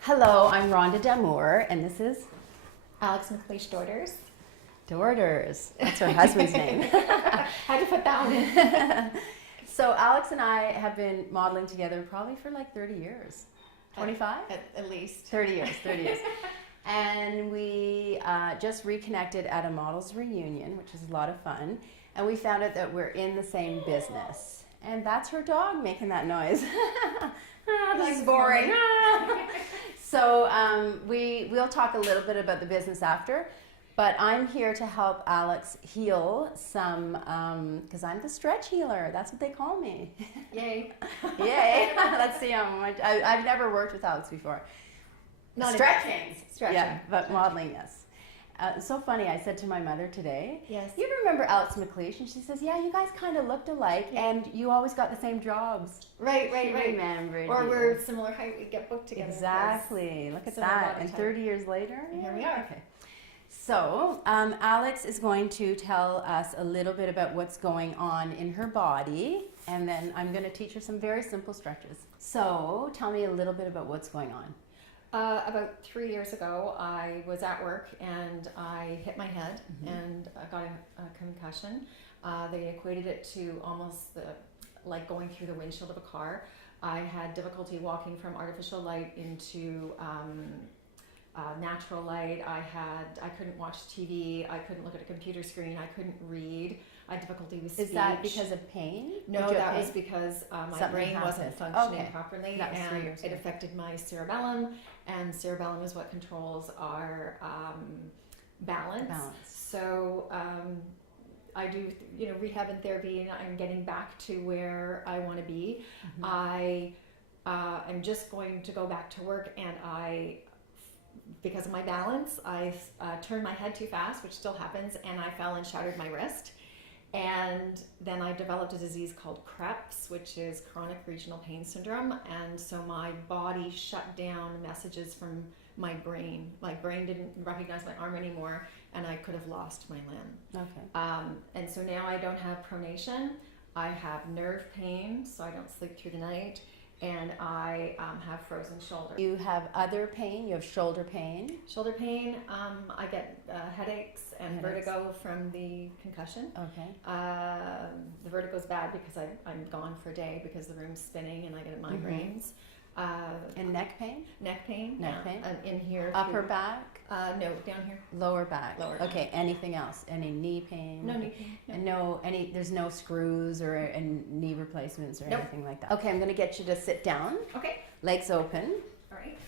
Hello, I'm Rhonda Damour, and this is Alex and Nahanni's daughters. Daughters. That's her husband's name. Had to put that one in. So Alex and I have been modeling together probably for like 30 years. 25? At least. 30 years, 30 years. And we just reconnected at a models reunion, which is a lot of fun. And we found out that we're in the same business. And that's her dog making that noise. This is boring. So we'll talk a little bit about the business after. But I'm here to help Alex heal some, because I'm the stretch healer. That's what they call me. Yay. Yay. Let's see. I've never worked with Alex before. Not Stretching. Stretching. Yeah, but modeling, yes. So funny, I said to my mother today, Yes. You remember Alex McLeish? And she says, yeah, you guys kind of looked alike, and you always got the same jobs. Right. Remembered Or you. we're similar height, we get booked together. Exactly. Look at Similar that. body And type. 30 years later, Here we are. Okay. So, Alex is going to tell us a little bit about what's going on in her body, and then I'm going to teach her some very simple stretches. So, tell me a little bit about what's going on. About 3 years ago, I was at work and I hit my head and I got a concussion. They equated it to almost like going through the windshield of a car. I had difficulty walking from artificial light into natural light. I couldn't watch TV. I couldn't look at a computer screen. I couldn't read. I had difficulty with speech. Is that because of pain? No, Did you that have was pain? because my Something brain wasn't happened. functioning Okay. properly, That was 3 and years it ago. affected my cerebellum. And cerebellum is what controls our balance. So I do, rehab and therapy, and I'm getting back to where I want to be. I am just going to go back to work, and because of my balance, I turned my head too fast, which still happens, and I fell and shattered my wrist. And then I developed a disease called CREPS, which is chronic regional pain syndrome. And so my body shut down messages from my brain. My brain didn't recognize my arm anymore, and I could have lost my limb. Okay. And so now I don't have pronation. I have nerve pain, so I don't sleep through the night. And I have frozen shoulder. You have other pain, you have shoulder pain. Shoulder pain, I get headaches and vertigo from the concussion. Okay. The vertigo's bad because I'm gone for a day because the room's spinning and I get migraines. And neck pain? Neck pain. Neck pain? In here. Upper back? No, down here. Lower back. Lower back. Okay, anything else? Any knee pain? No knee pain. No. And there's no screws or knee replacements or Nope. anything like that. Okay, I'm going to get you to sit down, Okay. legs open, All right.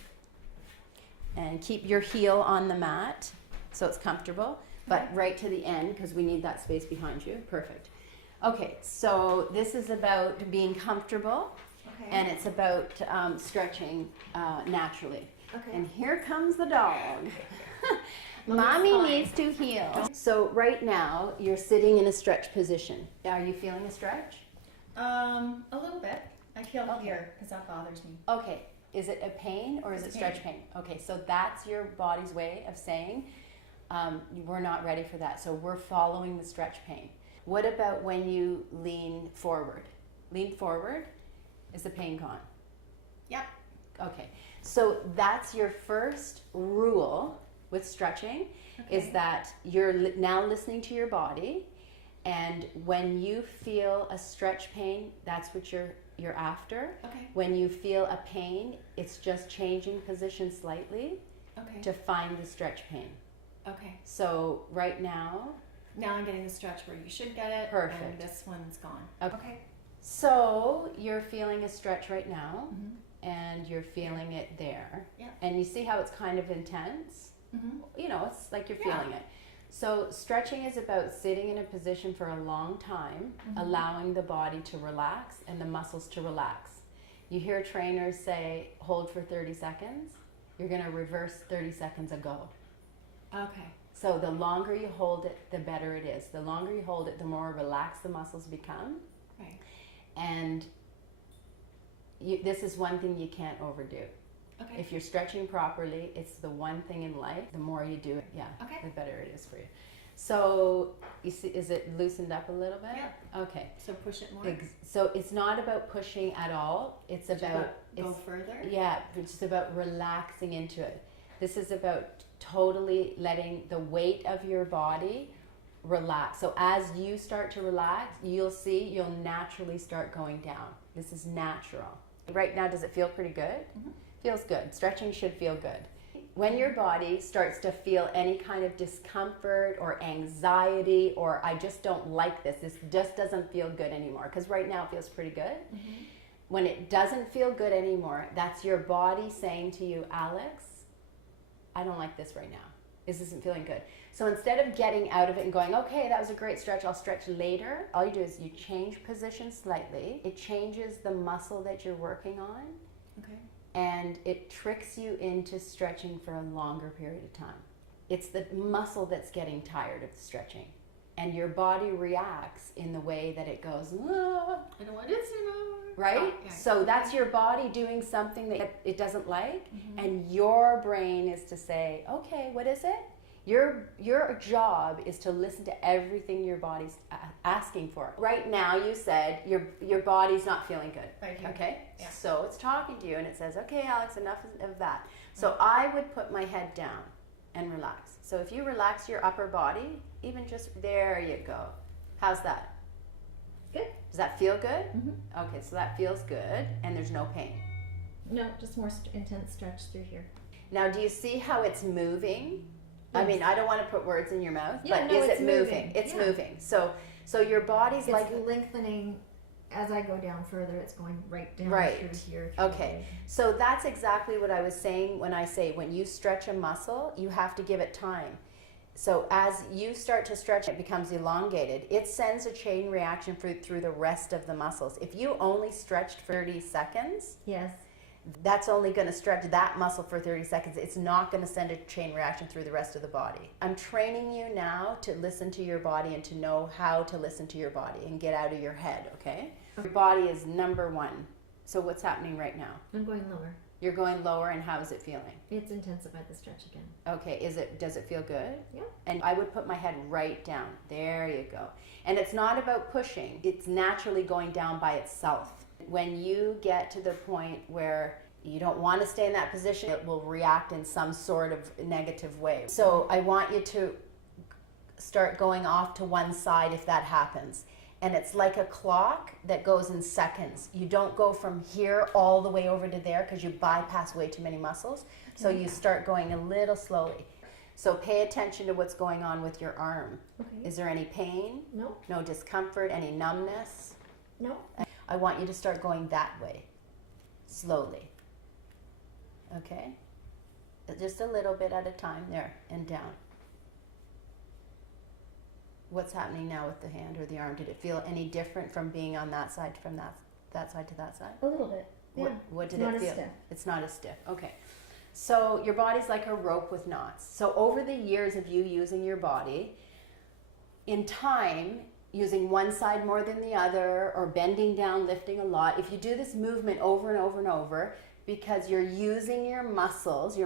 and keep your heel on the mat so it's comfortable, but Okay. right to the end because we need that space behind you. Perfect. Okay, so this is about being comfortable, Okay. and it's about stretching naturally. Okay. And here comes the dog. Mommy's Mommy fine. needs to heal. So right now you're sitting in a stretch position. Are you feeling a stretch? A little bit. I feel Okay. here because that bothers me. Okay. Is it a pain or is it It's a stretch pain? Okay, so that's your body's way of saying we're not ready for that. So we're following the stretch pain. What about when you lean forward? Lean forward. Is the pain gone? Yep. Okay. So that's your first rule with stretching is Okay. that you're now listening to your body, and when you feel a stretch pain, that's what you're after. Okay. When you feel a pain, it's just changing position slightly Okay. to find the stretch pain. Okay. So right now, Now I'm getting the stretch where you should get it. Perfect. And this one's gone. Okay. so you're feeling a stretch right now, Mm-hmm. and you're feeling it there. Yeah. And you see how it's kind of intense? Mm-hmm. It's like you're Yeah. feeling it. So stretching is about sitting in a position for a long time, allowing the body to relax and the muscles to relax. You hear trainers say, hold for 30 seconds. You're going to reverse 30 seconds ago. Okay. So the longer you hold it, the better it is. The longer you hold it, the more relaxed the muscles become. Right. And this is one thing you can't overdo. Okay. If you're stretching properly, it's the one thing in life, the more you do it, Okay. the better it is for you. So you see, is it loosened up a little bit? Yeah. Okay. So push it more. So it's not about pushing at all. It's about go further. Yeah, it's just about relaxing into it. This is about totally letting the weight of your body relax. So as you start to relax, you'll naturally start going down. This is natural. Right now, does it feel pretty good? Mm-hmm. Feels good. Stretching should feel good. When your body starts to feel any kind of discomfort or anxiety, or I just don't like this just doesn't feel good anymore, because right now it feels pretty good. Mm-hmm. When it doesn't feel good anymore, that's your body saying to you, Alex, I don't like this right now. This isn't feeling good. So instead of getting out of it and going, okay, that was a great stretch, I'll stretch later, all you do is you change position slightly. It changes the muscle that you're working on. Okay. And it tricks you into stretching for a longer period of time. It's the muscle that's getting tired of the stretching. And your body reacts in the way that it goes, ah. I don't want this anymore. Right? Oh, yeah. So that's your body doing something that it doesn't like. Mm-hmm. And your brain is to say, okay, what is it? Your job is to listen to everything your body's asking for. Right now, you said your body's not feeling good. Right here. Okay? Yeah. So it's talking to you and it says, okay, Alex, enough of that. So I would put my head down and relax. So if you relax your upper body, even just there you go. How's that? Good. Does that feel good? Mm-hmm. Okay, so that feels good and there's no pain. No, just more intense stretch through here. Now, do you see how it's moving? Yes. I mean, I don't want to put words in your mouth, Yeah, but no, is it's it moving? moving. It's Yeah. moving. So your body's It's like lengthening as I go down further. It's going right down Right. through here. Through Okay. the leg. So that's exactly what I was saying when I say when you stretch a muscle, you have to give it time. So as you start to stretch, it becomes elongated. It sends a chain reaction through the rest of the muscles. If you only stretched for 30 seconds, Yes. that's only going to stretch that muscle for 30 seconds. It's not going to send a chain reaction through the rest of the body. I'm training you now to listen to your body and to know how to listen to your body and get out of your head, okay? Your body is number one. So what's happening right now? I'm going lower. You're going lower, and how is it feeling? It's intensified the stretch again. Okay, does it feel good? Yeah. And I would put my head right down. There you go. And it's not about pushing. It's naturally going down by itself. When you get to the point where you don't want to stay in that position, it will react in some sort of negative way. So I want you to start going off to one side if that happens. And it's like a clock that goes in seconds. You don't go from here all the way over to there because you bypass way too many muscles. So you start going a little slowly. So pay attention to what's going on with your arm. Okay. Is there any pain? No. No discomfort? Any numbness? No. I want you to start going that way, slowly. Okay? Just a little bit at a time, there, and down. What's happening now with the hand or the arm? Did it feel any different from being on that side, from that side to that side? A little bit. Yeah. What did It's it not feel? as stiff. It's not as stiff. Okay. So your body's like a rope with knots. So over the years of you using your body, in time, using one side more than the other, or bending down, lifting a lot, if you do this movement over and over and over, because you're using your muscles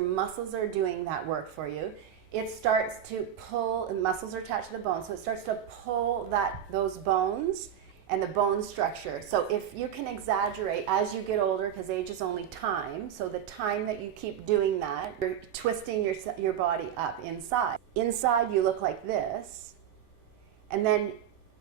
are doing that work for you, it starts to pull, and muscles are attached to the bones, so it starts to pull those bones and the bone structure. So if you can exaggerate as you get older, because age is only time, so the time that you keep doing that, you're twisting your body up inside. Inside you look like this, and then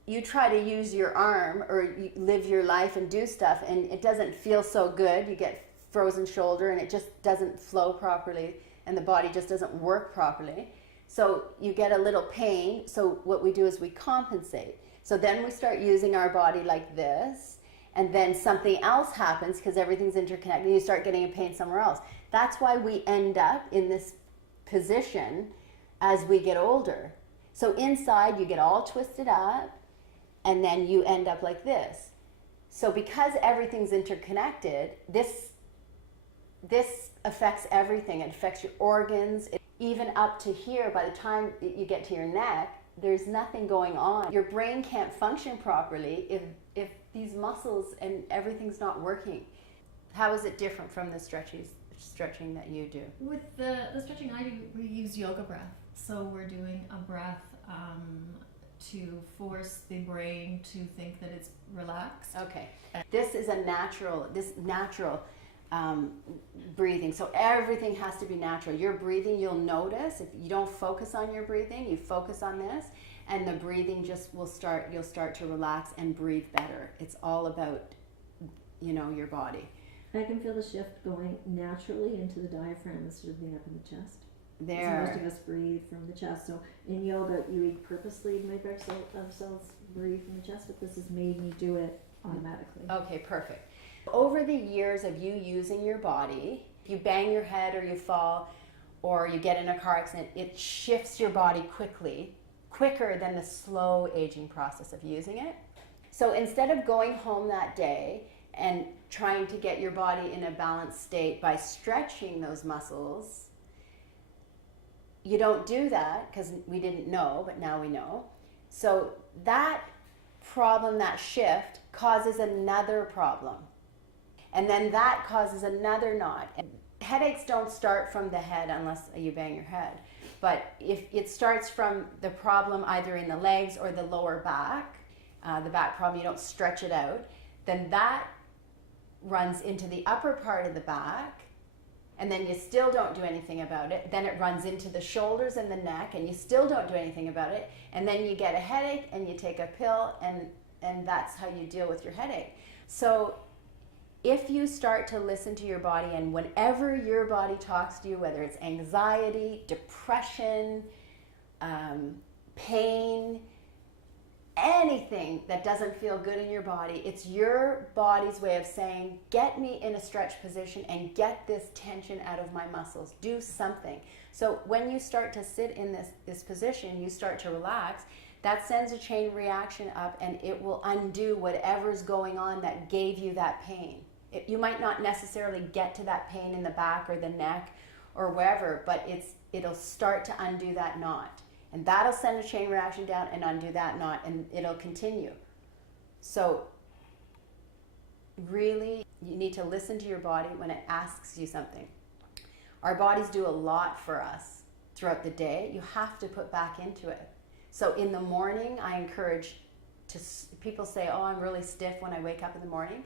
you try to use your arm or you live your life and do stuff, and it doesn't feel so good. You get frozen shoulder and it just doesn't flow properly, and the body just doesn't work properly. So you get a little pain. So what we do is we compensate. So then we start using our body like this, and then something else happens because everything's interconnected, and you start getting a pain somewhere else. That's why we end up in this position as we get older. So inside you get all twisted up, and then you end up like this. So because everything's interconnected, this affects everything. It affects your organs, even up to here. By the time you get to your neck, there's nothing going on. Your brain can't function properly if these muscles and everything's not working. How is it different from the stretches stretching that you do? With the stretching I do, we use yoga breath. So we're doing a breath to force the brain to think that it's relaxed. Okay. This is a natural breathing. So everything has to be natural. Your breathing, you'll notice, if you don't focus on your breathing, you focus on this, and the breathing you'll start to relax and breathe better. It's all about, your body. I can feel the shift going naturally into the diaphragm instead of being up in the chest. There. So most of us breathe from the chest. So in yoga, you purposely make ourselves breathe from the chest, but this has made me do it automatically. Okay, perfect. Over the years of you using your body, if you bang your head or you fall or you get in a car accident, it shifts your body quicker than the slow aging process of using it. So instead of going home that day and trying to get your body in a balanced state by stretching those muscles, you don't do that because we didn't know, but now we know. So that problem, that shift, causes another problem. And then that causes another knot. And headaches don't start from the head unless you bang your head. But if it starts from the problem either in the legs or the lower back, the back problem, you don't stretch it out, then that runs into the upper part of the back, and then you still don't do anything about it. Then it runs into the shoulders and the neck, and you still don't do anything about it. And then you get a headache, and you take a pill, and that's how you deal with your headache. So if you start to listen to your body, and whenever your body talks to you, whether it's anxiety, depression, pain, anything that doesn't feel good in your body, it's your body's way of saying, get me in a stretch position and get this tension out of my muscles. Do something. So when you start to sit in this position, you start to relax, that sends a chain reaction up, and it will undo whatever's going on that gave you that pain. You might not necessarily get to that pain in the back or the neck or wherever, but it'll start to undo that knot. And that'll send a chain reaction down and undo that knot, and it'll continue. So really, you need to listen to your body when it asks you something. Our bodies do a lot for us throughout the day. You have to put back into it. So in the morning, I encourage people say, oh, I'm really stiff when I wake up in the morning.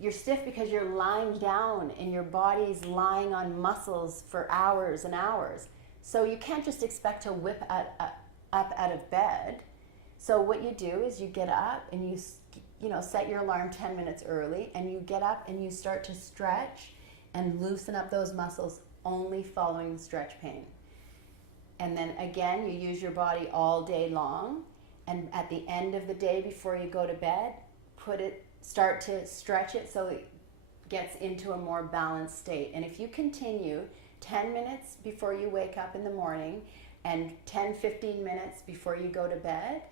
You're stiff because you're lying down and your body's lying on muscles for hours and hours. So you can't just expect to whip up out of bed. So what you do is you get up and you set your alarm 10 minutes early, and you get up and you start to stretch and loosen up those muscles, only following the stretch pain. And then again, you use your body all day long, and at the end of the day before you go to bed, start to stretch it so it gets into a more balanced state. And if you continue 10 minutes before you wake up in the morning and 10-15 minutes before you go to bed,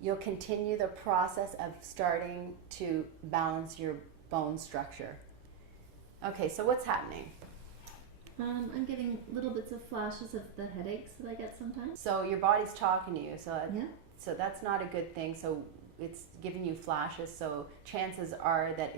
you'll continue the process of starting to balance your bone structure. Okay, so what's happening? I'm getting little bits of flashes of the headaches that I get sometimes. So your body's talking to you, Yeah. so that's not a good thing. So it's giving you flashes, so chances are that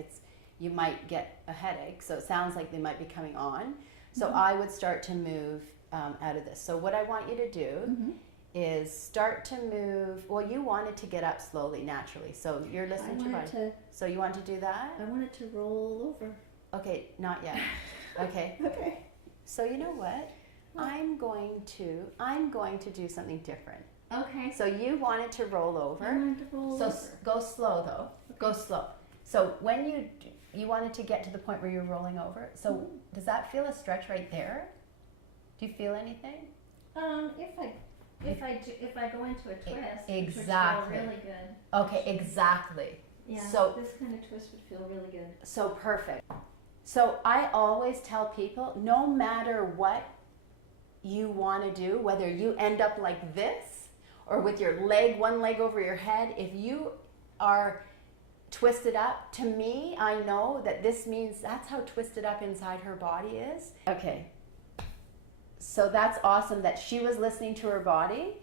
you might get a headache. So it sounds like they might be coming on. So I would start to move out of this. So what I want you to do is start to move. Well, you wanted to get up slowly, naturally. So you're listening to your body. So you want to do that? I want it to roll over. Okay, not yet. Okay. Okay. So you know what? I'm going to do something different. Okay. So you wanted to roll over. I want it to roll over. Go slow though. Okay. Go slow. So when you wanted to get to the point where you're rolling over. So does that feel a stretch right there? Do you feel anything? If I go into a twist, Exactly. which would feel really good. Okay, exactly. Yeah. So this kind of twist would feel really good. So perfect. So I always tell people, no matter what you want to do, whether you end up like this or with your one leg over your head, if you are twisted up, to me, I know that this means that's how twisted up inside her body is. Okay. So that's awesome that she was listening to her body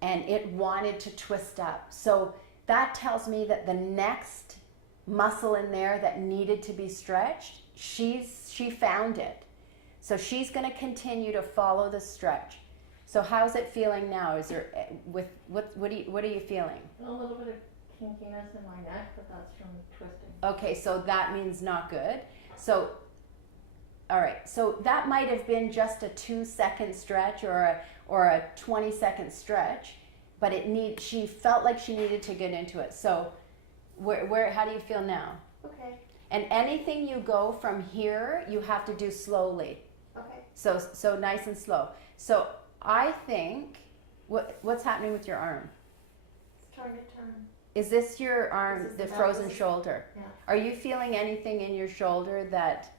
and it wanted to twist up. So that tells me that the next muscle in there that needed to be stretched, she found it. So she's going to continue to follow the stretch. So how's it feeling now? Is there what are you feeling? A little bit of kinkiness in my neck, but that's from twisting. Okay, so that means not good. So all right, so that might have been just a 2-second stretch or a 20-second stretch, but she felt like she needed to get into it. So how do you feel now? Okay. And anything you go from here, you have to do slowly. Okay. So nice and slow. So I think what's happening with your arm? It's trying to turn. Is this your arm, This is the the frozen back. shoulder? Yeah. Are you feeling anything in your shoulder that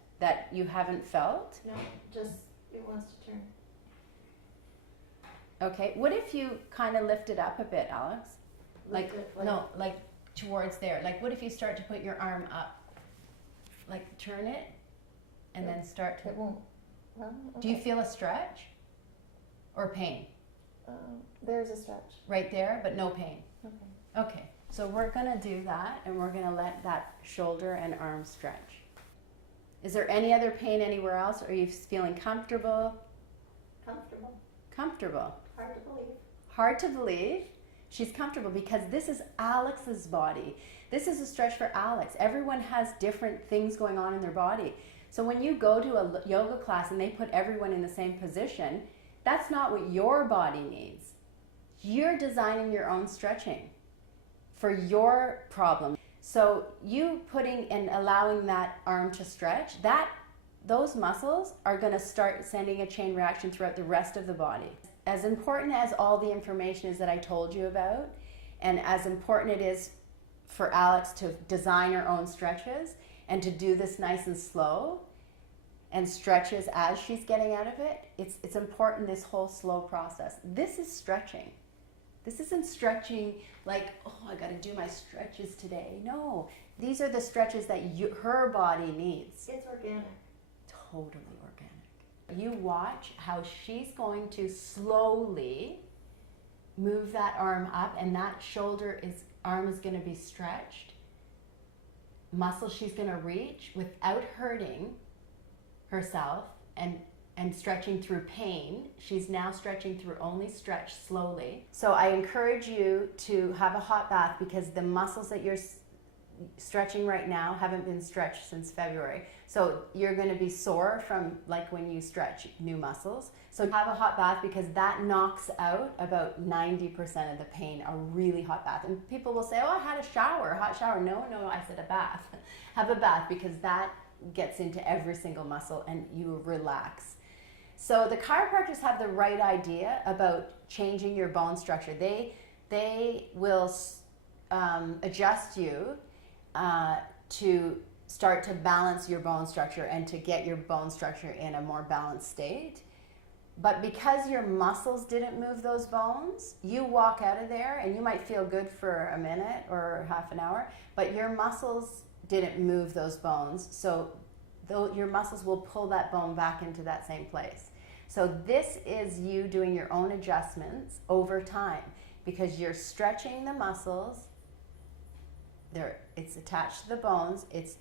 you haven't felt? No, just it wants to turn. Okay. What if you kind of lift it up a bit, Alex? Like towards there. Like what if you start to put your arm up? Like turn it and then start to. It won't. Well, okay. Do you feel a stretch or pain? There's a stretch. Right there, but no pain. Okay. Okay. So we're gonna do that, and we're gonna let that shoulder and arm stretch. Is there any other pain anywhere else? Are you feeling comfortable? Comfortable. Comfortable. Hard to believe. Hard to believe. She's comfortable because this is Alex's body. This is a stretch for Alex. Everyone has different things going on in their body. So when you go to a yoga class and they put everyone in the same position, that's not what your body needs. You're designing your own stretching for your problem. So you putting and allowing that arm to stretch, those muscles are going to start sending a chain reaction throughout the rest of the body. As important as all the information is that I told you about, and as important it is for Alex to design her own stretches and to do this nice and slow and stretches as she's getting out of it, it's important, this whole slow process. This is stretching. This isn't stretching like, oh, I got to do my stretches today. No, these are the stretches that her body needs. It's organic. Totally organic. You watch how she's going to slowly move that arm up, and that arm is going to be stretched. Muscle she's going to reach without hurting herself and stretching through pain. She's now stretching through only stretch slowly. So I encourage you to have a hot bath because the muscles that you're stretching right now haven't been stretched since February. So you're going to be sore from like when you stretch new muscles. So have a hot bath because that knocks out about 90% of the pain, a really hot bath. And people will say, oh, I had a hot shower. No, I said a bath. Have a bath because that gets into every single muscle and you relax. So the chiropractors have the right idea about changing your bone structure. They will adjust you to start to balance your bone structure and to get your bone structure in a more balanced state. But because your muscles didn't move those bones, you walk out of there and you might feel good for a minute or half an hour, but your muscles didn't move those bones, so your muscles will pull that bone back into that same place. So this is you doing your own adjustments over time because you're stretching the muscles. It's attached to the bones. It's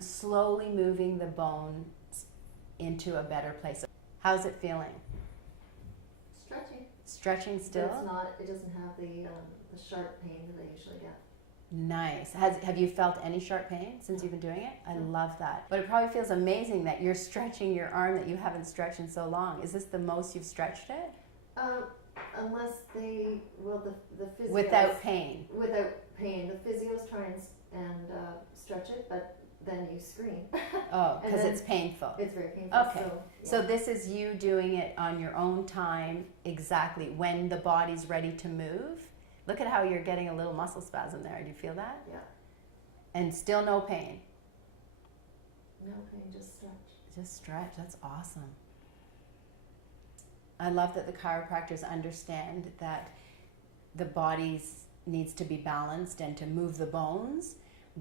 slowly moving the bones into a better place. How's it feeling? Stretching. Stretching still? But it's not. It doesn't have the sharp pain that I usually get. Nice. Have you felt any sharp pain since you've been doing it? I love that. But it probably feels amazing that you're stretching your arm that you haven't stretched in so long. Is this the most you've stretched it? Unless the physios... Without pain? Without pain. The physios try and stretch it, but then you scream. Oh, because it's painful. It's very painful. Okay. So this is you doing it on your own time, exactly when the body's ready to move. Look at how you're getting a little muscle spasm there. Do you feel that? Yeah. And still no pain? No pain, just stretch. Just stretch. That's awesome. I love that the chiropractors understand that the body needs to be balanced and to move the bones,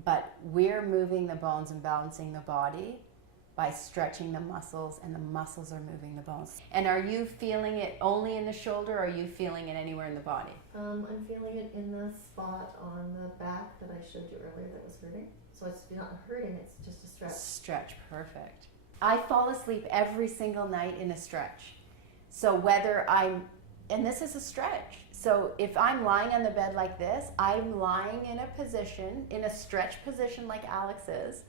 but we're moving the bones and balancing the body by stretching the muscles, and the muscles are moving the bones. And are you feeling it only in the shoulder, or are you feeling it anywhere in the body? I'm feeling it in the spot on the back that I showed you earlier that was hurting. So it's not hurting, it's just a stretch. Stretch, perfect. I fall asleep every single night in a stretch. So and this is a stretch. So if I'm lying on the bed like this, I'm lying in a position, in a stretch position like Alex is,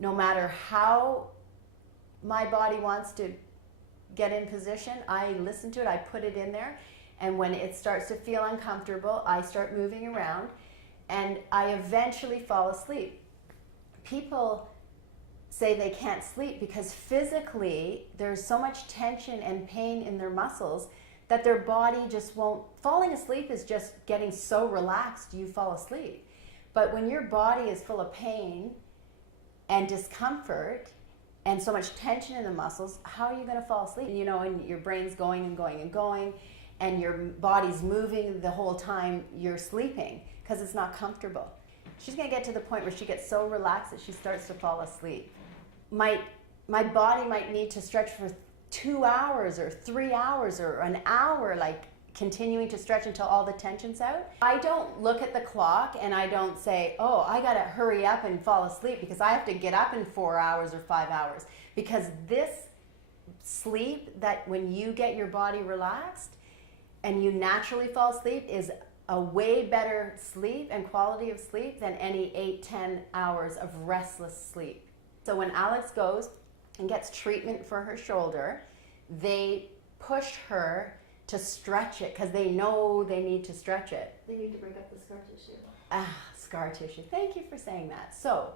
no matter how my body wants to get in position, I listen to it, I put it in there, and when it starts to feel uncomfortable, I start moving around, and I eventually fall asleep. People say they can't sleep because physically there's so much tension and pain in their muscles that their body just won't. Falling asleep is just getting so relaxed you fall asleep. But when your body is full of pain and discomfort and so much tension in the muscles, how are you going to fall asleep? You know, and your brain's going and going and going, and your body's moving the whole time you're sleeping because it's not comfortable. She's going to get to the point where she gets so relaxed that she starts to fall asleep. My body might need to stretch for 2 hours or 3 hours or an hour, like continuing to stretch until all the tension's out. I don't look at the clock and I don't say, oh, I gotta hurry up and fall asleep because I have to get up in 4 hours or 5 hours. Because this sleep, that when you get your body relaxed and you naturally fall asleep, is a way better sleep and quality of sleep than any 8-10 hours of restless sleep. So when Alex goes and gets treatment for her shoulder, they push her to stretch it because they know they need to stretch it. They need to break up the scar tissue. Scar tissue. Thank you for saying that. So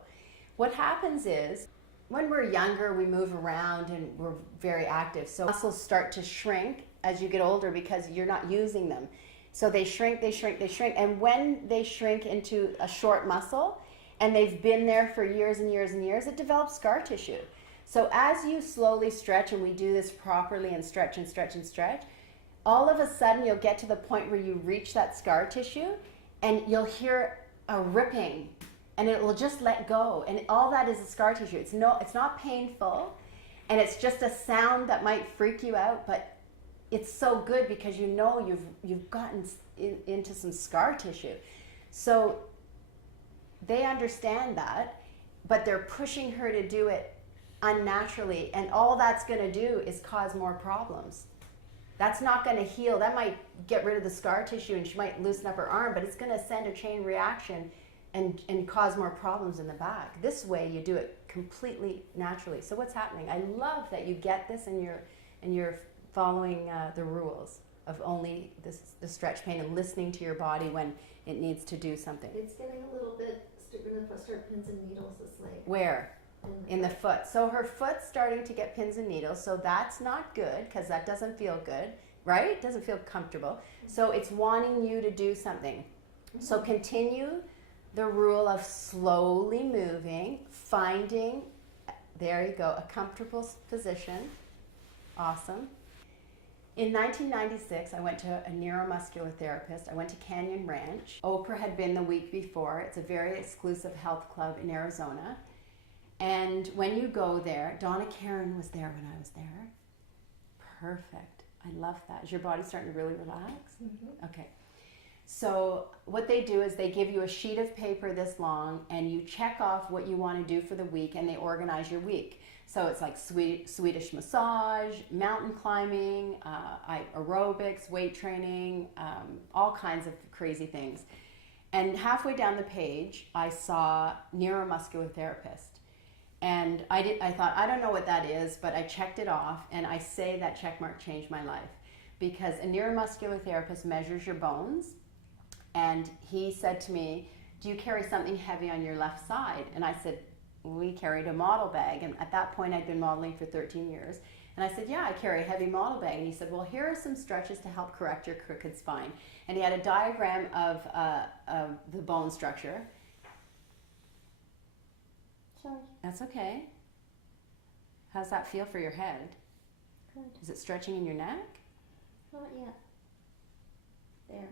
what happens is when we're younger, we move around and we're very active. So muscles start to shrink as you get older because you're not using them. So they shrink, they shrink, they shrink. And when they shrink into a short muscle and they've been there for years and years and years, it develops scar tissue. So as you slowly stretch, and we do this properly and stretch and stretch and stretch, all of a sudden you'll get to the point where you reach that scar tissue and you'll hear a ripping and it will just let go. And all that is a scar tissue. It's not painful, and it's just a sound that might freak you out, but it's so good because you know you've gotten into some scar tissue. So they understand that, but they're pushing her to do it unnaturally, and all that's going to do is cause more problems. That's not going to heal. That might get rid of the scar tissue and she might loosen up her arm, but it's going to send a chain reaction and cause more problems in the back. This way you do it completely naturally. So what's happening? I love that you get this and you're following the rules of only the stretch pain and listening to your body when it needs to do something. It's getting a little bit, going to start pins and needles this leg. Where? In the foot. So her foot's starting to get pins and needles, so that's not good because that doesn't feel good, right? It doesn't feel comfortable. So it's wanting you to do something. So continue the rule of slowly moving, finding, there you go, a comfortable position. Awesome. In 1996, I went to a neuromuscular therapist. I went to Canyon Ranch. Oprah had been the week before. It's a very exclusive health club in Arizona. And when you go there, Donna Karen was there when I was there. Perfect. I love that. Is your body starting to really relax? Mm-hmm. Okay. So what they do is they give you a sheet of paper this long and you check off what you want to do for the week and they organize your week. So it's like Swedish massage, mountain climbing, aerobics, weight training, all kinds of crazy things. And halfway down the page, I saw neuromuscular therapist. And I thought, I don't know what that is, but I checked it off, and I say that check mark changed my life. Because a neuromuscular therapist measures your bones, and he said to me, do you carry something heavy on your left side? And I said, we carried a model bag, and at that point I'd been modeling for 13 years. And I said, yeah, I carry a heavy model bag. And he said, well, here are some stretches to help correct your crooked spine. And he had a diagram of the bone structure. Sorry. That's okay. How's that feel for your head? Good. Is it stretching in your neck? Not yet. There.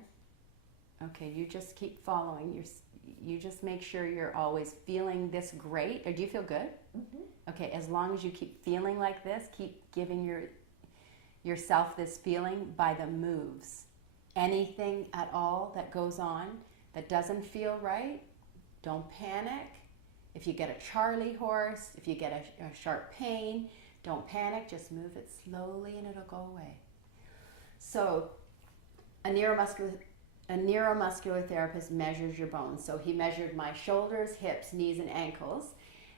Okay, you just keep following. You just make sure you're always feeling this great. Or do you feel good? Mm-hmm. Okay, as long as you keep feeling like this, keep giving yourself this feeling by the moves. Anything at all that goes on that doesn't feel right, don't panic. If you get a Charlie horse, if you get a sharp pain, Don't panic, just move it slowly and it'll go away. So a neuromuscular therapist measures your bones. So he measured my shoulders, hips, knees, and ankles,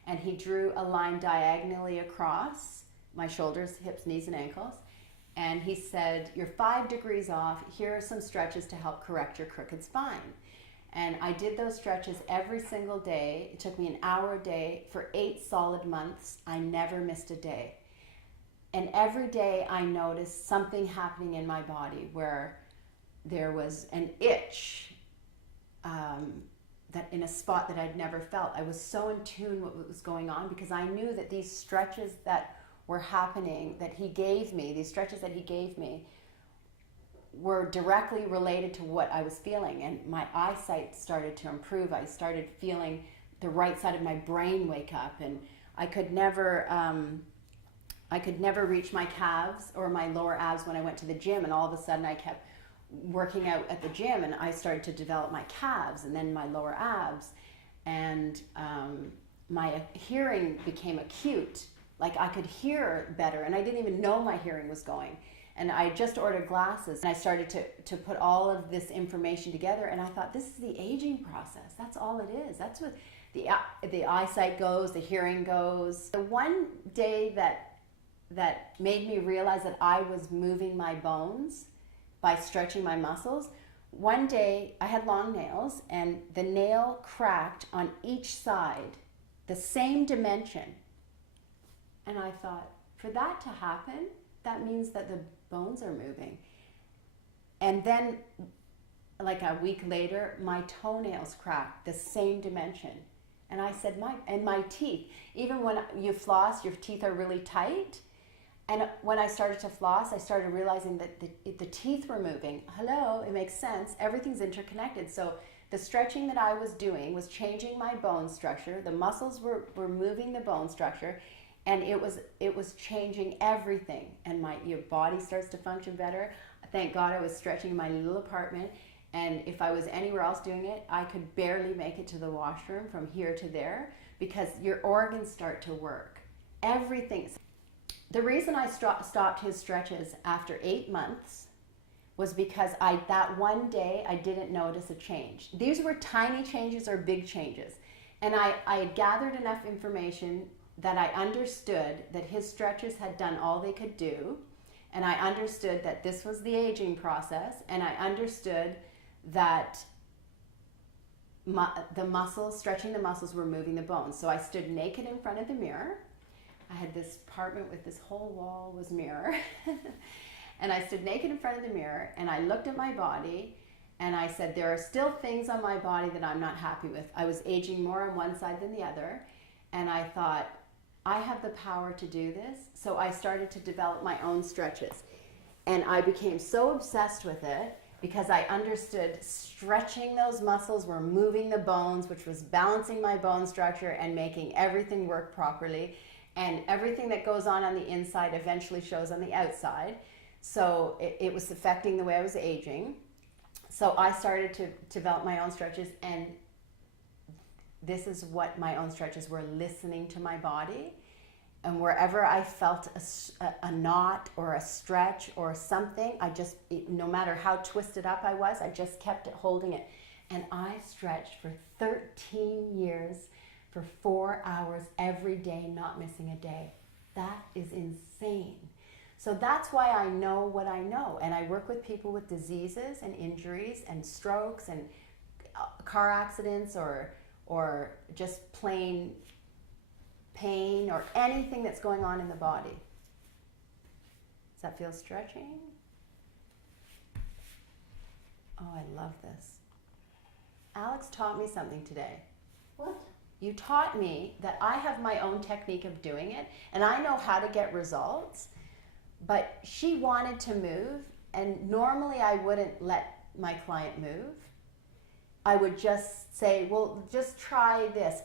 and he drew a line diagonally across my shoulders, hips, knees, and ankles. And he said, you're 5 degrees off. Here are some stretches to help correct your crooked spine. And I did those stretches every single day. It took me an hour a day for 8 solid months. I never missed a day. And every day I noticed something happening in my body where there was an itch that in a spot that I'd never felt. I was so in tune with what was going on because I knew that these stretches that were happening, that he gave me, these stretches that he gave me, were directly related to what I was feeling. And my eyesight started to improve. I started feeling the right side of my brain wake up, and I could never reach my calves or my lower abs when I went to the gym, and all of a sudden I kept working out at the gym and I started to develop my calves and then my lower abs, and my hearing became acute. Like I could hear better, and I didn't even know my hearing was going. And I just ordered glasses, and I started to put all of this information together, and I thought, this is the aging process. That's all it is. That's what the eyesight goes, the hearing goes. The one day that made me realize that I was moving my bones by stretching my muscles, one day I had long nails, and the nail cracked on each side, the same dimension. And I thought, for that to happen, that means that the bones are moving. And then, like a week later, my toenails cracked the same dimension. And I said, my teeth, even when you floss, your teeth are really tight. And when I started to floss, I started realizing that the teeth were moving. Hello, it makes sense. Everything's interconnected. So the stretching that I was doing was changing my bone structure. The muscles were moving the bone structure. And it was changing everything, and your body starts to function better. Thank God I was stretching in my little apartment, and if I was anywhere else doing it, I could barely make it to the washroom from here to there because your organs start to work. Everything. The reason I stopped his stretches after 8 months was because that one day I didn't notice a change. These were tiny changes or big changes, and I had gathered enough information that I understood that his stretches had done all they could do, and I understood that this was the aging process, and I understood that stretching the muscles were moving the bones. So I stood naked in front of the mirror. I had this apartment with this whole wall was mirror. And I stood naked in front of the mirror, and I looked at my body, and I said, there are still things on my body that I'm not happy with. I was aging more on one side than the other, and I thought, I have the power to do this. So I started to develop my own stretches. And I became so obsessed with it because I understood stretching those muscles were moving the bones, which was balancing my bone structure and making everything work properly. And everything that goes on the inside eventually shows on the outside. So it was affecting the way I was aging. So I started to develop my own stretches, and this is what my own stretches were, listening to my body. And wherever I felt a knot or a stretch or something, no matter how twisted up I was, I just kept holding it. And I stretched for 13 years for 4 hours every day, not missing a day. That is insane. So that's why I know what I know. And I work with people with diseases and injuries and strokes and car accidents or just plain pain or anything that's going on in the body. Does that feel stretching? Oh, I love this. Alex taught me something today. What? You taught me that I have my own technique of doing it, and I know how to get results, but she wanted to move, and normally I wouldn't let my client move. I would just say, well, just try this,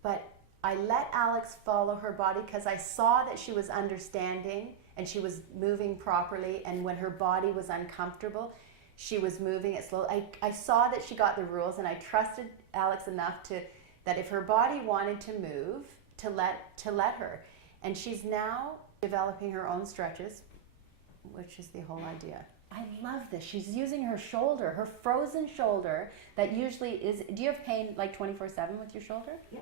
but I let Alex follow her body because I saw that she was understanding and she was moving properly, and when her body was uncomfortable, she was moving it slowly. I saw that she got the rules, and I trusted Alex enough that if her body wanted to move, to let her. And she's now developing her own stretches, which is the whole idea. I love this. She's using her shoulder, her frozen shoulder that usually is, do you have pain like 24/7 with your shoulder? Yeah.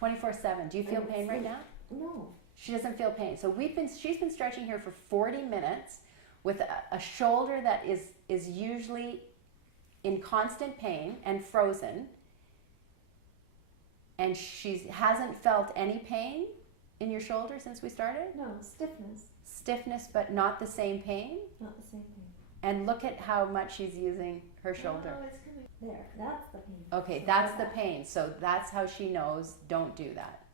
24/7. Do you feel pain right now? No. She doesn't feel pain. So she's been stretching here for 40 minutes with a shoulder that is usually in constant pain and frozen. And she hasn't felt any pain in your shoulder since we started? No, stiffness. Stiffness, but not the same pain? Not the same thing. And look at how much she's using her shoulder. Oh, it's coming. There, that's the pain. Okay, So that's the pain. So that's how she knows, don't do that.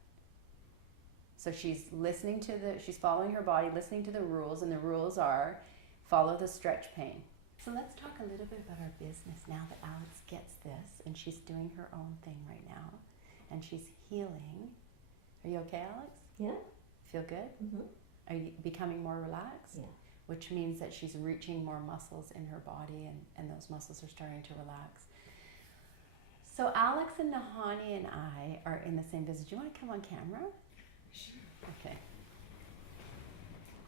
So she's listening to she's following her body, listening to the rules, and the rules are follow the stretch pain. So let's talk a little bit about our business now that Alex gets this, and she's doing her own thing right now, and she's healing. Are you okay, Alex? Yeah. Feel good? Mm-hmm. Are you becoming more relaxed? Yeah. Which means that she's reaching more muscles in her body, and those muscles are starting to relax. So Alex and Nahanni and I are in the same business. Do you want to come on camera? Sure. Okay.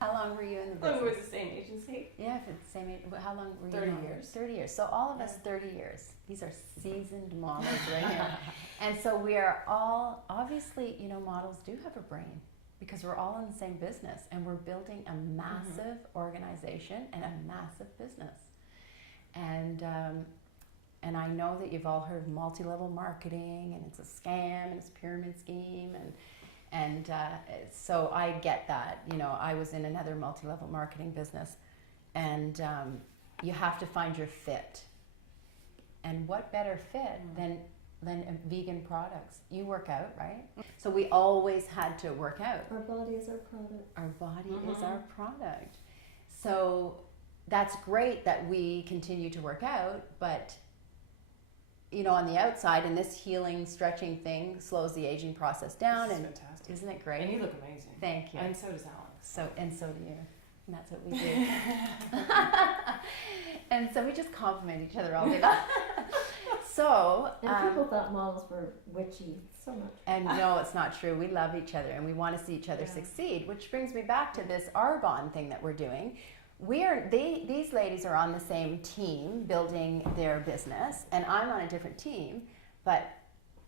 How long were you in the business? Oh, we're the same agency. Yeah, for the same age. How long were you? 30 in? years. 30 years. So all of us, 30 years. These are seasoned models right here. And so we are all, obviously, models do have a brain because we're all in the same business and we're building a massive organization and a massive business. And I know that you've all heard of multi-level marketing, and it's a scam and it's a pyramid scheme, and so I get that. I was in another multi-level marketing business, and you have to find your fit. And what better fit than vegan products? You work out, right? So we always had to work out. Our body is our product. Our body is our product. So that's great that we continue to work out, but on the outside, and this healing, stretching thing slows the aging process down. This is And fantastic. isn't it great? And you look amazing. Thank you. And so does Alex. And so do you. And that's what we do. And so we just compliment each other all day long. So, And people thought models were witchy so much. and no, it's not true. We love each other and we want to see each other succeed, which brings me back to this Arbonne thing that we're doing. These ladies are on the same team building their business, and I'm on a different team, but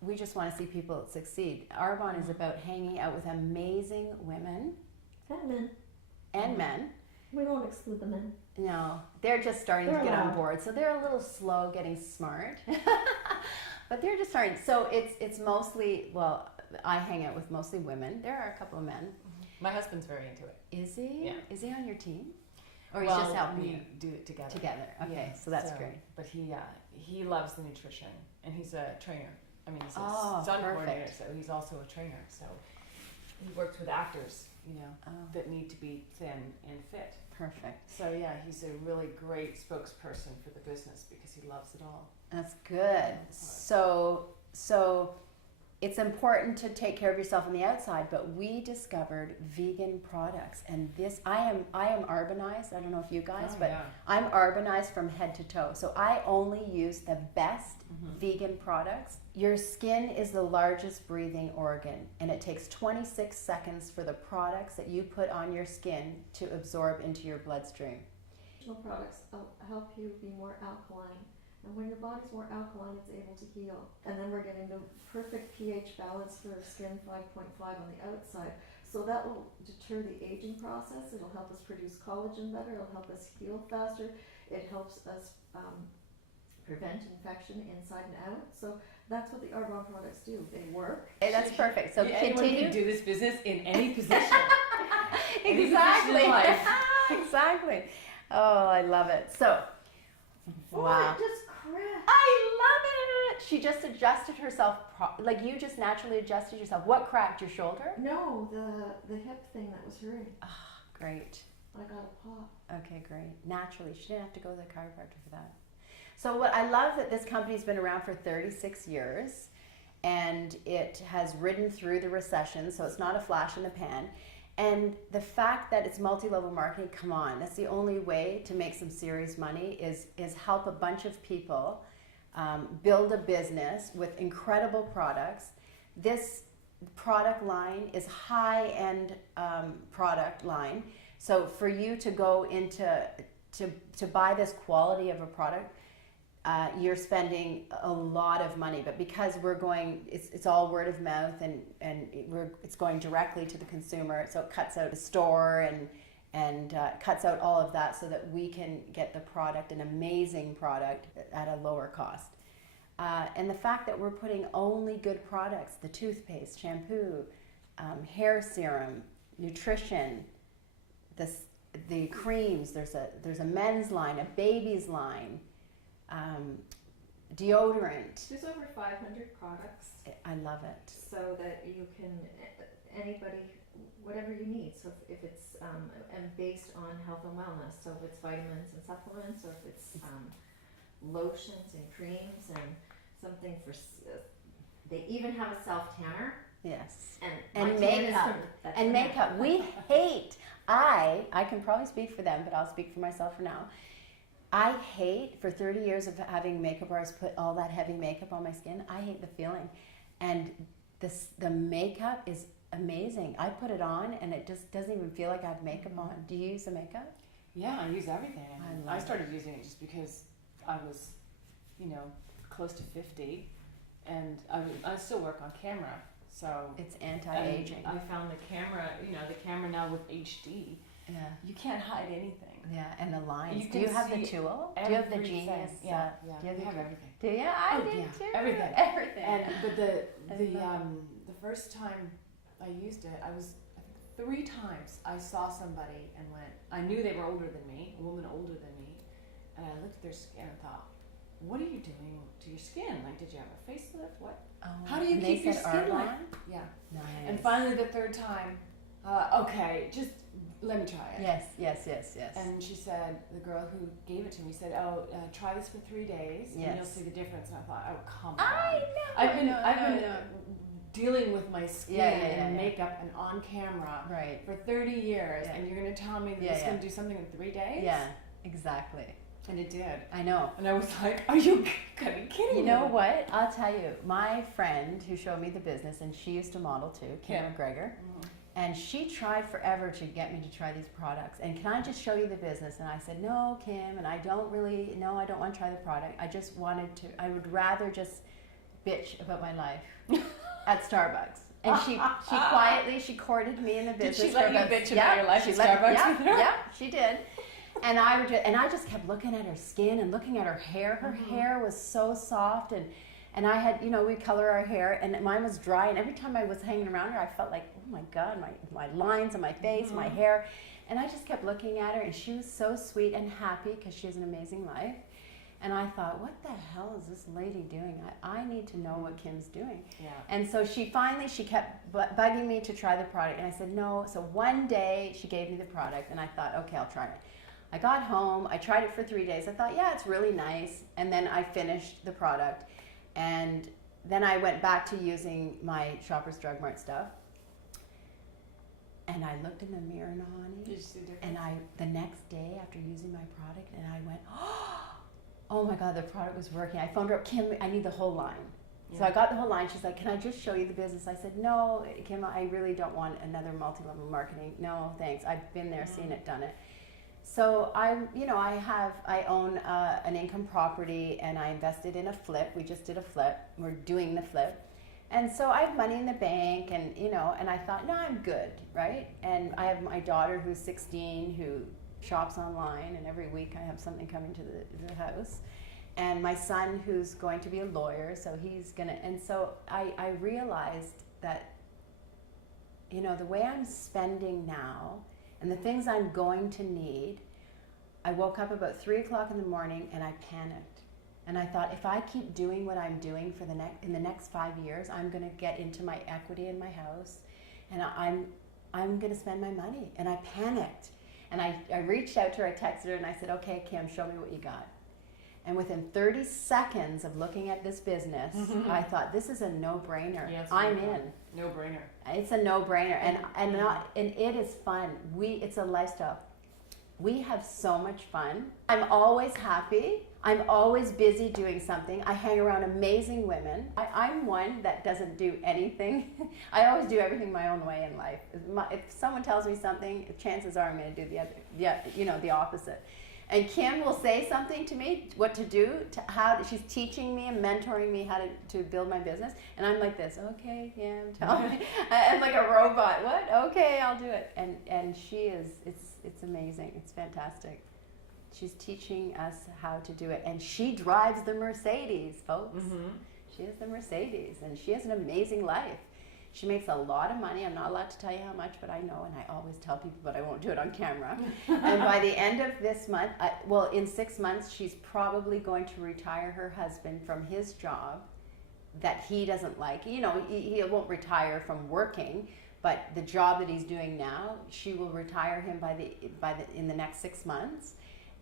we just want to see people succeed. Arbonne is about hanging out with amazing women And men. and men. We don't exclude the men. No, they're just starting They're to get on allowed. board, so they're a little slow getting smart. But they're just starting. So it's mostly, I hang out with mostly women. There are a couple of men. My husband's very into it. Is he? Yeah. Is he on your team? Or he's just helping we you? do it together. Together. Okay, Yeah, so that's great. But he loves the nutrition, and he's a trainer. I mean, he's a Oh, stunt perfect. coordinator, so he's also a trainer. So he works with actors, Oh, that need to be thin and fit. perfect. So yeah, he's a really great spokesperson for the business because he loves it all. That's good. So it's important to take care of yourself on the outside, but we discovered vegan products, and this I am Arbonized. I don't know if you guys, but I'm Arbonized from head to toe. So I only use the best vegan products. Your skin is the largest breathing organ, and it takes 26 seconds for the products that you put on your skin to absorb into your bloodstream. Nutritional products help you be more alkaline. And when your body's more alkaline, it's able to heal. And then we're getting the perfect pH balance for skin, 5.5 on the outside. So that will deter the aging process. It'll help us produce collagen better. It'll help us heal faster. It helps us prevent infection inside and out. So that's what the Arbonne products do. They work. Hey, that's perfect. So Anyone continue. can do this business in any position. Any Exactly. position in life. Exactly. Oh, I love it. So, Oh, wow. it just cracked. I love it. She just adjusted herself, like you just naturally adjusted yourself. What cracked your shoulder? No, the hip thing that was hurting. Great. I got a pop. Okay, great. Naturally. She didn't have to go to the chiropractor for that. So what I love that this company's been around for 36 years, and it has ridden through the recession, so it's not a flash in the pan. And the fact that it's multi-level marketing, come on, that's the only way to make some serious money is help a bunch of people build a business with incredible products. This product line is high-end product line. So for you to go into to buy this quality of a product, you're spending a lot of money. But because we're going, it's all word of mouth, and it's going directly to the consumer, so it cuts out the store and cuts out all of that, so that we can get the product, an amazing product, at a lower cost. And the fact that we're putting only good products, the toothpaste, shampoo, hair serum, nutrition, the creams, there's a men's line, a baby's line, deodorant. There's over 500 products. I love it. So that you can, anybody, whatever you need. So if it's, and based on health and wellness, so if it's vitamins and supplements, or if it's lotions and creams and something for, they even have a self-tanner. Yes. And And makeup. And makeup. We hate, I can probably speak for them, but I'll speak for myself for now. I hate, for 30 years of having makeup artists put all that heavy makeup on my skin, I hate the feeling. And the makeup is amazing. I put it on and it just doesn't even feel like I have makeup on. Do you use the makeup? Yeah, I use everything. I started using it just because I was, close to 50, and I still work on camera. So It's anti-aging. I found the camera now with HD. Yeah. You can't hide anything. Yeah, and the lines. You Do you can have the see tool? Do you have the everything. Genius? Yeah, Do you we have the have Genius? everything. Do you? I Oh, did yeah, too. everything. Everything. But the love the first time I used it, I think 3 times I saw somebody and I knew they were older than me, a woman older than me, and I looked at their skin and thought, what are you doing to your skin? Like, did you have a facelift? What? Oh, How do you and keep they your said skin like? Argan? Yeah. Nice. And finally, the 3rd time, okay, just let me try it. Yes. And she said, the girl who gave it to me said, try this for 3 days, and you'll see the difference. And I thought, oh, come on. I know. I've been dealing with my skin and makeup and on camera Right. for 30 years, Yeah. and you're going to tell me that it's going to do something in 3 days? Yeah, exactly. And it did. I know. And I was like, are you gotta be kidding me? You know what? I'll tell you. My friend who showed me the business, and she used to model too, Kim McGregor, and she tried forever to get me to try these products. And can I just show you the business? And I said, no, Kim, and I don't want to try the product. I just wanted to, I would rather just bitch about my life at Starbucks. And she quietly, she courted me in the business. Did she let you bitch about your life at Starbucks with her? Yeah, she did. And I just kept looking at her skin and looking at her hair. Her hair was so soft, and I had, we color our hair, and mine was dry. And every time I was hanging around her, I felt like, oh my God, my lines on my face, my hair. And I just kept looking at her, and she was so sweet and happy because she has an amazing life. And I thought, what the hell is this lady doing? I need to know what Kim's doing. Yeah. And so she kept bugging me to try the product. And I said, no. So one day she gave me the product, and I thought, okay, I'll try it. I got home, I tried it for 3 days. I thought, yeah, it's really nice. And then I finished the product. And then I went back to using my Shoppers Drug Mart stuff. And I looked in the mirror, Nahanni. Did you see the difference? And the next day after using my product, and I went, oh my God, the product was working. I phoned her up, Kim, I need the whole line. So I got the whole line. She's like, can I just show you the business? I said, no, Kim, I really don't want another multi-level marketing. No, thanks. I've been there, seen it, done it. So I own an income property, and I invested in a flip. We just did a flip. We're doing the flip. And so I have money in the bank, and and I thought, no, I'm good, right? And I have my daughter who's 16 who shops online, and every week I have something coming to the house. And my son who's going to be a lawyer, so he's gonna, and so I realized that, the way I'm spending now, and the things I'm going to need, I woke up about 3 o'clock in the morning and I panicked. And I thought, if I keep doing what I'm doing in the next 5 years, I'm going to get into my equity in my house, and I'm going to spend my money. And I panicked. And I reached out to her, I texted her, and I said, okay, Kim, show me what you got. And within 30 seconds of looking at this business, I thought, this is a no-brainer. Yes, I'm in. No-brainer. It's a no-brainer, and it is fun. It's a lifestyle. We have so much fun. I'm always happy. I'm always busy doing something. I hang around amazing women. I'm one that doesn't do anything. I always do everything my own way in life. If someone tells me something, chances are I'm going to do the opposite. And Kim will say something to me, what to do, she's teaching me and mentoring me how to build my business. And I'm like this, okay, yeah, tell me. I'm like a robot. What? Okay, I'll do it. And she is, it's amazing. It's fantastic. She's teaching us how to do it. And she drives the Mercedes, folks. Mm-hmm. She is the Mercedes. And she has an amazing life. She makes a lot of money. I'm not allowed to tell you how much, but I know, and I always tell people, but I won't do it on camera. And by the end of this month, in 6 months, she's probably going to retire her husband from his job that he doesn't like. You know, he won't retire from working, but the job that he's doing now, she will retire him in the next 6 months,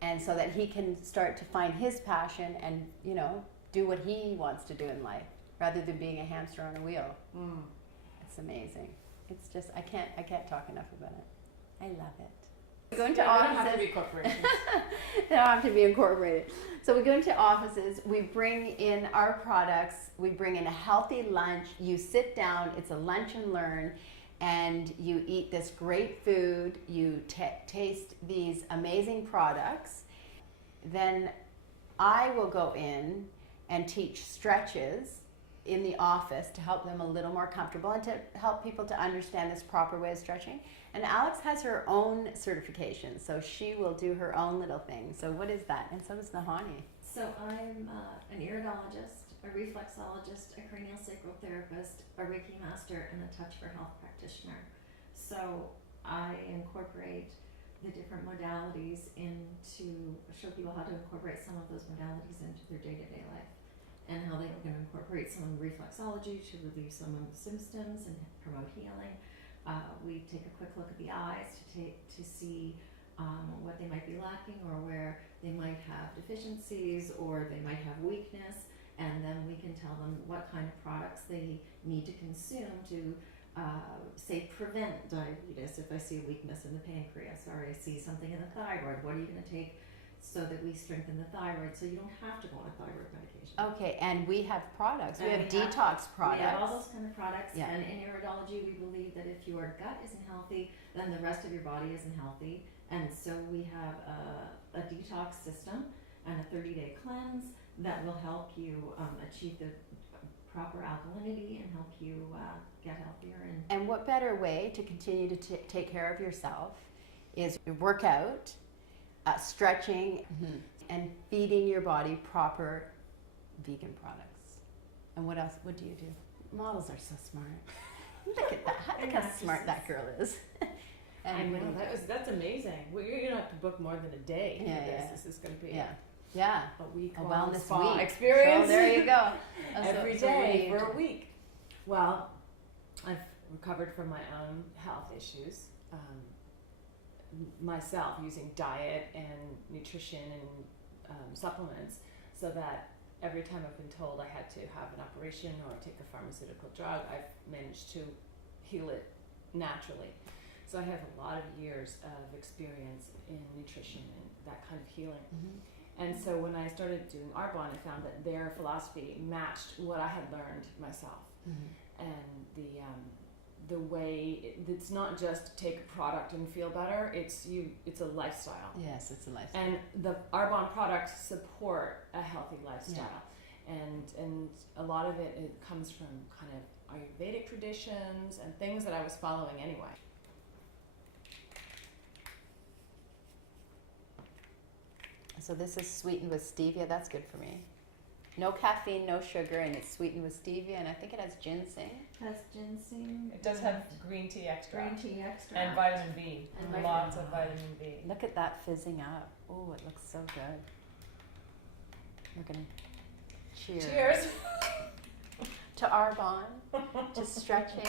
and so that he can start to find his passion and, you know, do what he wants to do in life rather than being a hamster on a wheel. Mm. It's amazing. It's just I can't talk enough about it. I love it. We go into offices. They don't have to be corporations. They don't have to be incorporated. So we go into offices. We bring in our products. We bring in a healthy lunch. You sit down. It's a lunch and learn, and you eat this great food. You taste these amazing products. Then I will go in and teach stretches in the office to help them a little more comfortable and to help people to understand this proper way of stretching. And Alex has her own certification, so she will do her own little thing. So what is that? And so does Nahanni. So I'm an iridologist, a reflexologist, a craniosacral therapist, a Reiki master, and a Touch for Health practitioner. So I incorporate the different modalities into show people how to incorporate some of those modalities into their day-to-day life, and how they can incorporate some reflexology to relieve some of the symptoms and promote healing. We take a quick look at the eyes to see what they might be lacking or where they might have deficiencies or they might have weakness, and then we can tell them what kind of products they need to consume to say prevent diabetes. If I see a weakness in the pancreas or I see something in the thyroid, what are you going to take so that we strengthen the thyroid so you don't have to go on a thyroid medication? Okay, and we have products. We have detox products. We have all those kind of products. Yeah. And in iridology, we believe that if your gut isn't healthy, then the rest of your body isn't healthy. And so we have a detox system and a 30-day cleanse that will help you achieve the proper alkalinity and help you get healthier. And what better way to continue to take care of yourself is workout, stretching, and feeding your body proper vegan products. And what else? What do you do? Models are so smart. Look at that. Look how smart that girl is. I know, that's amazing. Well, you're going to have to book more than a day. Yeah. This is going to be a week a wellness spa week experience. So there you go. Every day for a week. Well, I've recovered from my own health issues myself, using diet and nutrition and supplements, so that every time I've been told I had to have an operation or take a pharmaceutical drug, I've managed to heal it naturally. So I have a lot of years of experience in nutrition and that kind of healing. Mm-hmm. And so when I started doing Arbonne, I found that their philosophy matched what I had learned myself. Mm-hmm. And the way it's not just take a product and feel better, it's a lifestyle. Yes, it's a lifestyle. And the Arbonne products support a healthy lifestyle. Yeah. And a lot of it comes from kind of Ayurvedic traditions and things that I was following anyway. So this is sweetened with stevia. That's good for me. No caffeine, no sugar, and it's sweetened with stevia, and I think it has ginseng. Has ginseng. It does have green tea extract. Green tea extract. And vitamin B. And lots of vitamin B. Look at that fizzing up. Oh, it looks so good. We're going to cheers. Cheers. To Arbonne, to stretching,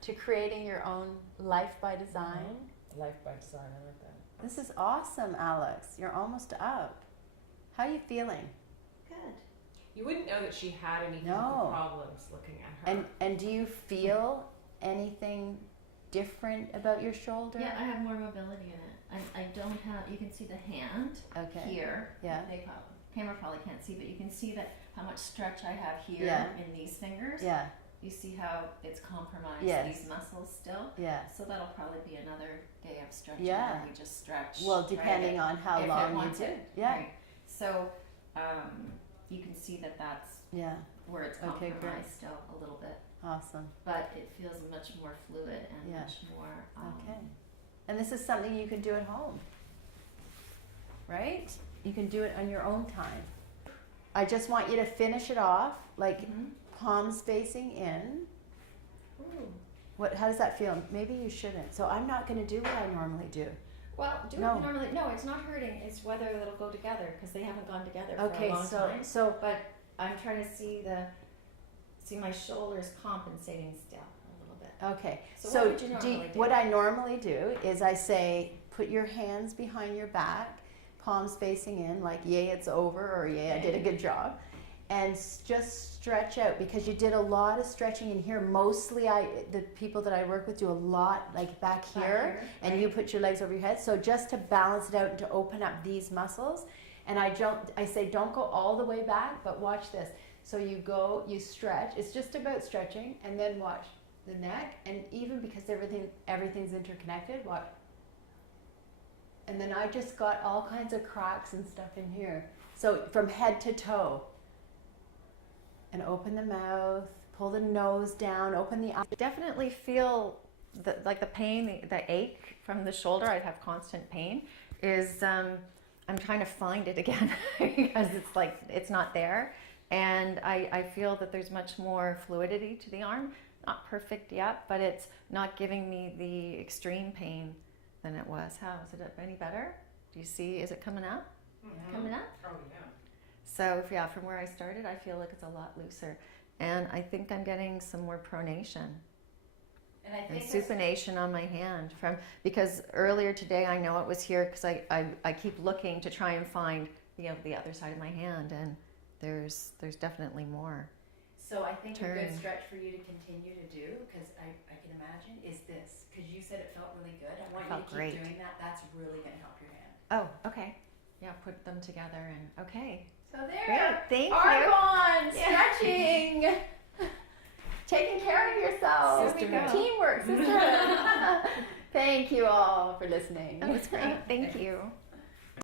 to creating your own life by design. Life by design, I like that. This is awesome, Alex. You're almost up. How are you feeling? Good. You wouldn't know that she had any physical problems looking at her. And do you feel anything different about your shoulder? Yeah, I have more mobility in it. I don't have, you can see the hand Okay. here. Yeah. Camera probably can't see, but you can see that how much stretch I have here Yeah. in these fingers. Yeah. You see how it's compromised Yes. these muscles still. Yeah. So that'll probably be another day of stretching Yeah. where we just stretch. Well, depending on how if long it you wants do. it. Yeah. Right. So you can see that that's Yeah. where it's Okay, compromised great. still a little bit, Awesome. but it feels much more fluid and Yeah. much more. Okay. And this is something you can do at home, right? You can do it on your own time. I just want you to finish it off, like Mhm. palms facing in. Ooh. How does that feel? Maybe you shouldn't. So I'm not going to do what I normally do. Well, do No. it normally. No, it's not hurting. It's whether it'll go together because they haven't gone together for Okay, a long time. so But I'm trying to see my shoulders compensating still a little bit. okay. So what would you normally do? What I normally do is I say, put your hands behind your back, palms facing in, like yay, it's over, or yay, I did a good job, and just stretch out because you did a lot of stretching in here. Mostly, the people that I work with do a lot like back here, and right? you put your legs over your head. So just to balance it out and to open up these muscles, and I say don't go all the way back, but watch this. So you stretch. It's just about stretching, and then watch the neck, and even because everything's interconnected, watch. And then I just got all kinds of cracks and stuff in here. So from head to toe. And open the mouth, pull the nose down, open the eyes. Definitely feel the pain, the ache from the shoulder. I have constant pain. I'm trying to find it again because it's like it's not there, and I feel that there's much more fluidity to the arm. Not perfect yet, but it's not giving me the extreme pain than it was. How is it any better? Do you see? Is it coming up? Coming up? Oh yeah. So from where I started, I feel like it's a lot looser, and I think I'm getting some more pronation And I and think supination on my hand because earlier today I know it was here because I keep looking to try and find the other side of my hand, and there's definitely more. So I think a Turn. good stretch for you to continue to do, because I can imagine, is this. Because you said it felt really good. I want you felt to keep great. doing that. That's really going to help your hand. Oh, okay. Yeah, put them together and okay. So there. Great, thank you. Argon, Yeah. stretching, taking care of yourself. Sisterhood. Teamwork, sisterhood. Thank you all for listening. That was great. Thank you.